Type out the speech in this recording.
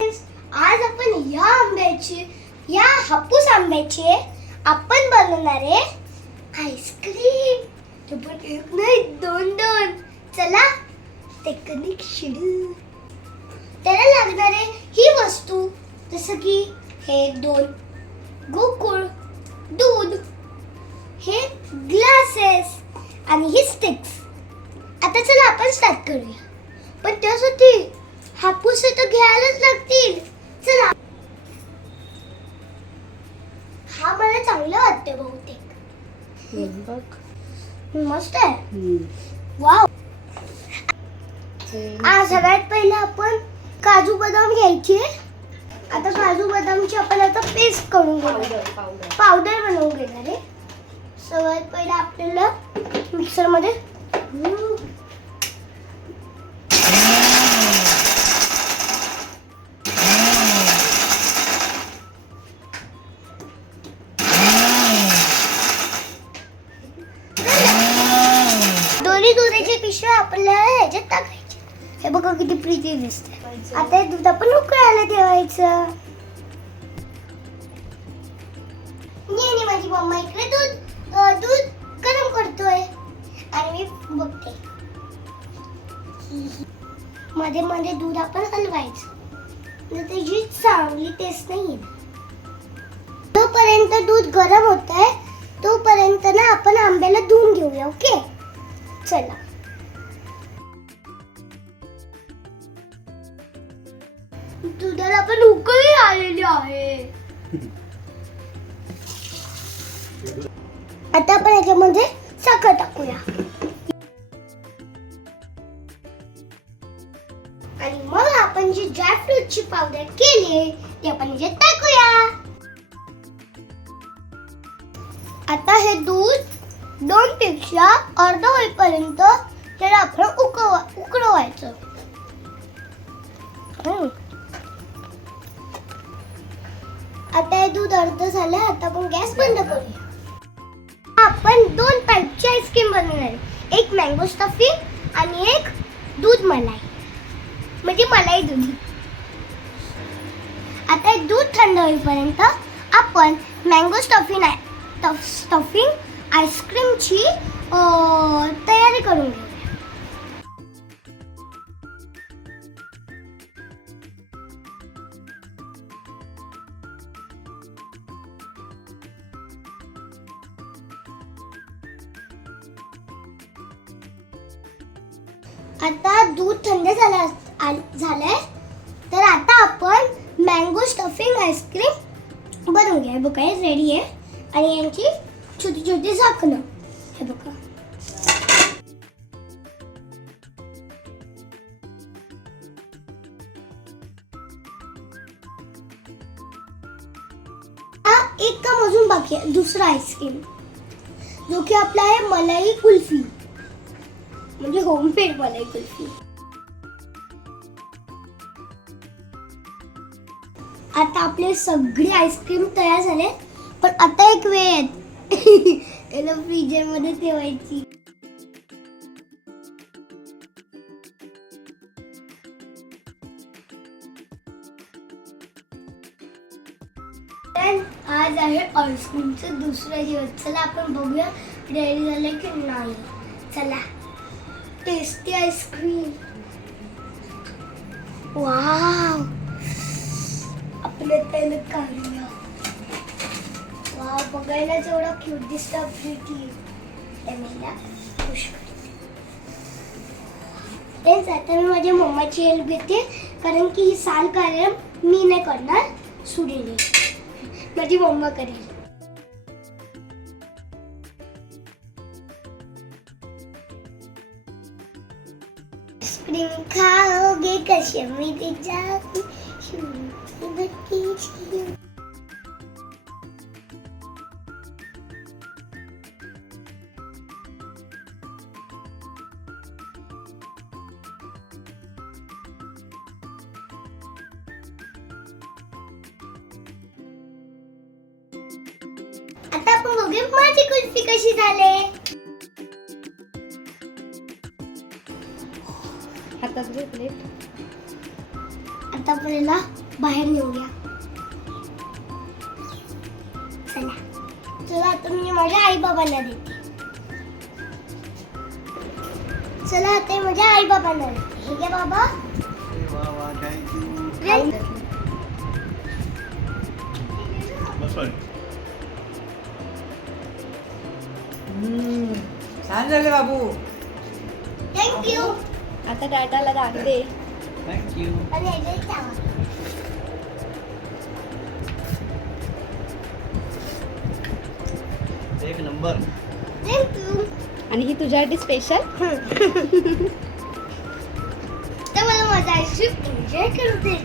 आज आपण या हापूस आंब्याचे आपण बनवणार आहे आईस्क्रीम. तो पण एक नाही दोन. चला ते कनिक शिडू. त्याला लागणारे ही वस्तू जसं की हे 2 गोकुळ, दूध, हे ग्लासेस आणि ही स्टिक्स. आता चला आपण स्टार्ट करूया. पण त्यासाठी हापूस तर घ्यायलाच लागतील. चला. हा मला चांगला वाटतं बहुतेक. मस्त आहे. वाव. सगळ्यात पहिला आपण काजू बदाम घ्यायचे. आता काजू बदामची आपण आता पेस्ट करून घेणार, पावडर बनवून घेणार आहे. सगळ्यात पहिला आपल्याला मिक्सर मध्ये दोन्ही दुधाचे पिशव्या आपल्याला ह्याच्यात टाकायचे. हे बघा किती प्रीती दिसते. आता हे दूध आपण उकळायला ठेवायचं. आणि माझी मम्मा इकडे दूध गरम करतोय आणि मी बघते. मध्ये मध्ये दूध आपण हलवायचं, त्याची चांगली टेस्ट नाही येणार. जोपर्यंत दूध गरम होत आहे तोपर्यंत ना आपण आंब्याला धुवून घेऊया. ओके चला. दुधाला पण उकळी आलेली आहे. आता आपण याच्यामध्ये साखर टाकूया आणि मग आपण जी ड्रायफ्रूटची पावडर केली ती आपण याच्यात टाकूया. आता हे दूध 2 पेक्षा अर्ध होईपर्यंत त्याला आपण उकळवायचं. आता हे दूध अर्ध झालं. आता आपण गॅस बंद करूया. आपण 2 टाईपची आईस्क्रीम बनवणार आहे. एक मँगो स्टफिंग आणि एक दूध मलाई, म्हणजे मलाई दूध. आता हे दूध थंड होईपर्यंत आपण मँगो स्टफिंग आईस्क्रीमची तयारी करून घेऊया. आता दूध थंड झालंय तर आता आपण मँगो स्टफिंग आईस्क्रीम बनवून घ्या. हे बघा हे रेडी आहे आणि यांची छोटी छोटी झाकणं. हे बघा एक काम अजून बाकी आहे, दुसरा आईस्क्रीम जो की आपला आहे मलाई कुल्फी, म्हणजे होममेड मलाई कुल्फी. आता आपले सगळे आईस्क्रीम तयार झाले. पण आता एक वेळ आहे याला फ्रीजर मध्ये ठेवायची. आज आहे आईस्क्रीमचं दुसरं दिवस. चला आपण बघूया रेडी झालं की नाही. चला. Tasty ice cream. वाव. आपल्या त्याला काढूया. वाव बघायला जेवढा क्यूट दिसतं प्रीती. त्याला खुश करते. तेच आता मी माझ्या मम्माची हेल्प घेते कारण की ही साल काढेल मी नाही करणार, सुरीने माझी मम्मा करेल. आईस्क्रीम खाओगे कश्मीरी जाऊ आता आपण बघूया माझी कुल्फी कशी झाले. आता आपल्याला बाहेर नेऊया. चला चला आता मी माझ्या आई बाबांना देते. चला आता माझ्या आई बाबांना देते. हे घ्या बाबा. छान झाले बाबू. थँक्यू. आता टाटाला दाखवते. थँक्यू. आणि याच्यात ठेवा. एक नंबर. थँक्यू. आणि ही तुझ्यासाठी स्पेशल. तर मला माझा आईस्क्रीम एन्जॉय करू दे.